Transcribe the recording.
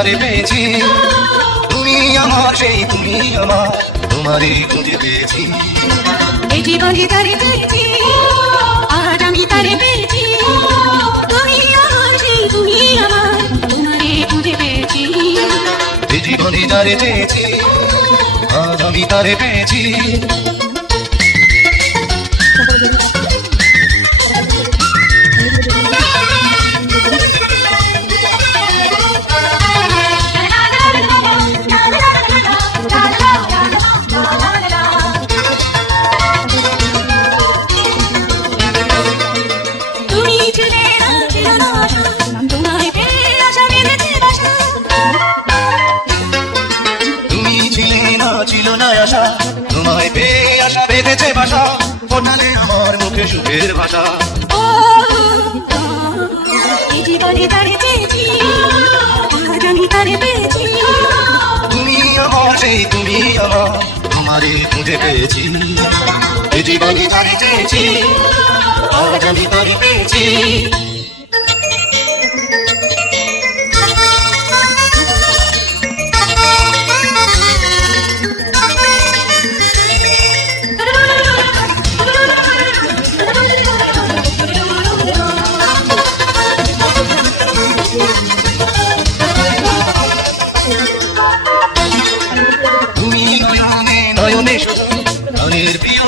তারে পেয়েছি, তুমি আমার সেই তুমি আমার, তোমারই খুঁজে পেয়েছি। এই জীবনে তারে পেয়েছি, আজ আমি তারে পেয়েছি, তুমি আমার সেই তুমি আমার, তোমারই খুঁজে পেয়েছি। এই জীবনে তারে পেয়েছি, আজ আমি তারে পেয়েছি। ছিল না আশা, তোমায় পেয়ে আশা বেঁধেছে বাসা, ফোটালে আমার মুখে সুখের ভাষা। এই জীবনে তারে চেয়েছি, আজ আমি তারে পেয়েছি, তুমি আমার সেই তুমি আমার, তোমারই খুঁজে পেয়েছি। এই জীবনে তারে চেয়েছি, আজ আমি তারে পেয়েছি। তুমি নয়নে নয়নে প্রাণের প্রিয়